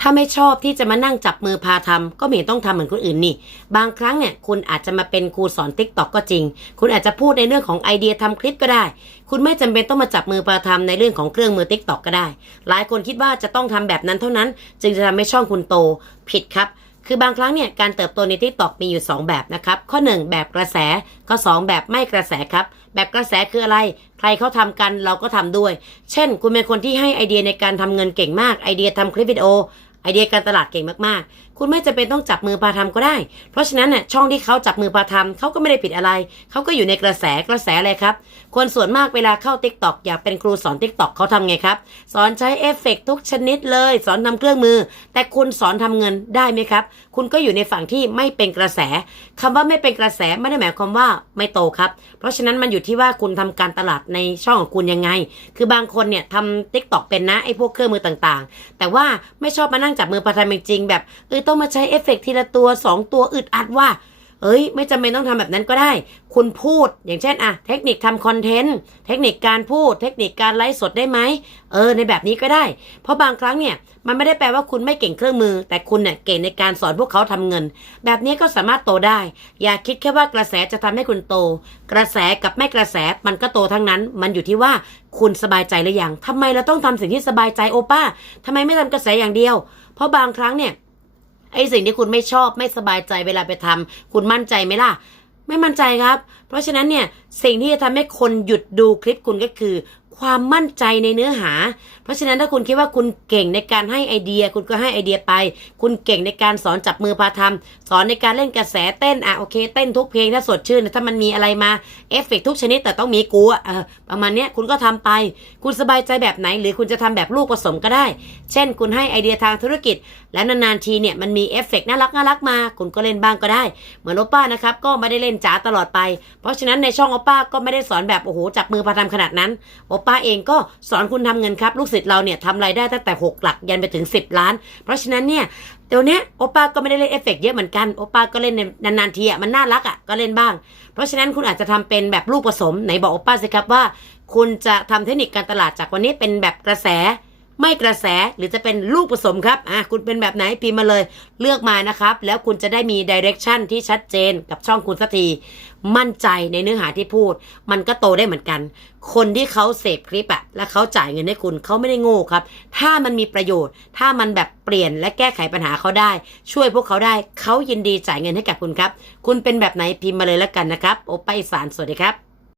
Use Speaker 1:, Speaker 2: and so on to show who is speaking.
Speaker 1: ถ้าไม่ชอบที่จะมานั่งจับมือพาทำก็ไม่ต้องทำเหมือนคนอื่นนี่ บางครั้งเนี่ยคุณอาจจะมาเป็นครูสอนติ๊กต็อกก็จริง คุณอาจจะพูดในเรื่องของไอเดียทำคลิปก็ได้ คุณไม่จำเป็นต้องมาจับมือพาทำในเรื่องของเครื่องมือติ๊กต็อกก็ได้ หลายคนคิดว่าจะต้องทำแบบนั้นเท่านั้น จึงจะทำให้ช่องคุณโตผิดครับคือบางครั้งเนี่ยการเติบโตใน t ิ k t o k มีอยู่ 2 แบบนะครับ ข้อ 1 แบบกระแสก็2แบบไม่กระแสครับ แบบกระแสคืออะไร ใครเขาทำกันเราก็ทำด้วย เช่น คุณเป็นคนที่ให้ไอเดียในการทำเงินเก่งมากไอเดียทำคลิปวิดีโอ ไอเดียการตลาดเก่งมาก คุณไม่จำเป็นต้องจับมือพาทำก็ได้ เพราะฉะนั้นน่ะช่องที่เขาจับมือพาทำเขาก็ไม่ได้ผิดอะไร เขาก็อยู่ในกระแสกระแสอะไรครับ คนส่วนมากเวลาเข้า t ิ k t o k อยากเป็นครูสอน t ิ k t o k เขาทำไงครับ สอนใช้เอฟเฟกต์ทุกชนิดเลย สอนทำเครื่องมือ แต่คุณสอนทำเงินได้ไหมครับ คุณก็อยู่ในฝั่งที่ไม่เป็นกระแสคำว่าไม่เป็นกระแสไม่ได้หมายความว่าไม่โตครับ เพราะฉะนั้นมันอยู่ที่ว่าคุณทำการตลาดในช่องของคุณยังไง คือบางคนเนี่ยทำ t ิ k t o k เป็นนะไอ้พวกเครื่องมือต่างๆ แต่ว่าไม่ชอบมานั่งจับมือประทำจริงๆแบบเออต้องมาใช้เอฟเฟกต์ทีละตัวสองตัวอึดอัดว่า เอ้ย ไม่จำเป็นต้องทำแบบนั้นก็ได้ คุณพูดอย่างเช่นอะเทคนิคทำคอนเทนต์เทคนิคการพูด เทคนิคการไลฟ์สดได้ไหมเออ ในแบบนี้ก็ได้ เพราะบางครั้งเนี่ยมันไม่ได้แปลว่าคุณไม่เก่งเครื่องมือ แต่คุณเนี่ยเก่งในการสอนพวกเขาทำเงิน แบบนี้ก็สามารถโตได้ อย่าคิดแค่ว่ากระแสจะทำให้คุณโต กระแสกับไม่กระแสมันก็โตทั้งนั้น มันอยู่ที่ว่าคุณสบายใจหรือยังทำไมเราต้องทำสิ่งที่สบายใจโอป้าทำไมไม่ทำกระแสอย่างเดียว เพราะบางครั้งเนี่ย ไอ้สิ่งที่คุณไม่ชอบไม่สบายใจเวลาไปทำคุณมั่นใจไหมล่ะ ไม่มั่นใจครับ เพราะฉะนั้นเนี่ยสิ่งที่จะทำให้คนหยุดดูคลิปคุณก็คือ ความมั่นใจในเนื้อหา เพราะฉะนั้นถ้าคุณคิดว่าคุณเก่งในการให้ไอเดีย คุณก็ให้ไอเดียไป คุณเก่งในการสอนจับมือพาทำสอนในการเล่นกระแสเต้นอะโอเค เต้นทุกเพลงถ้าสดชื่น ถ้ามันมีอะไรมาเอฟเฟกต์ทุกชนิดแต่ต้องมีกูอะประมาณเนี้ยคุณก็ทำไป คุณสบายใจแบบไหน หรือคุณจะทำแบบลูกผสมก็ได้ เช่น คุณให้ไอเดียทางธุรกิจ และนานๆทีเนี่ยมันมีเอฟเฟกต์น่ารักน่ารักมา คุณก็เล่นบ้างก็ได้ เหมือนโอป้านะครับก็ไม่ได้เล่นจ๋าตลอดไป เพราะฉะนั้นในช่องโอป้าก็ไม่ได้สอนแบบโอ้โหจับมือพาทำขนาดนั้นโอป้าเองก็สอนคุณทำเงินครับ ลูกศิษย์เราเนี่ยทำรายได้ตั้งแต่ 6 หลักยันไปถึง 10 ล้าน เพราะฉะนั้นเนี่ยเดี๋ยวนี้โอป้าก็ไม่ได้เล่นเอฟเฟกต์เยอะเหมือนกันโอป้าก็เล่นในนานๆทีอะมันน่ารักอะก็เล่นบ้าง เพราะฉะนั้นคุณอาจจะทำเป็นแบบลูกผสมไหนบอกโอป้าสิครับว่า คุณจะทำเทคนิคการตลาดจากวันนี้เป็นแบบกระแส ไม่กระแสหรือจะเป็นลูกผสมครับอะคุณเป็นแบบไหนพิมพ์มาเลย เลือกมานะครับ แล้วคุณจะได้มีดิเรกชันที่ชัดเจนกับช่องคุณสักที มั่นใจในเนื้อหาที่พูด มันก็โตได้เหมือนกัน คนที่เขาเสพคลิปอะและเขาจ่ายเงินให้คุณเขาไม่ได้โง่ครับ ถ้ามันมีประโยชน์ ถ้ามันแบบเปลี่ยนและแก้ไขปัญหาเขาได้ ช่วยพวกเขาได้เขายินดีจ่ายเงินให้กับคุณครับ คุณเป็นแบบไหนพิมพ์มาเลยแล้วกันนะครับ โอป้าอีสานสวัสดีครับ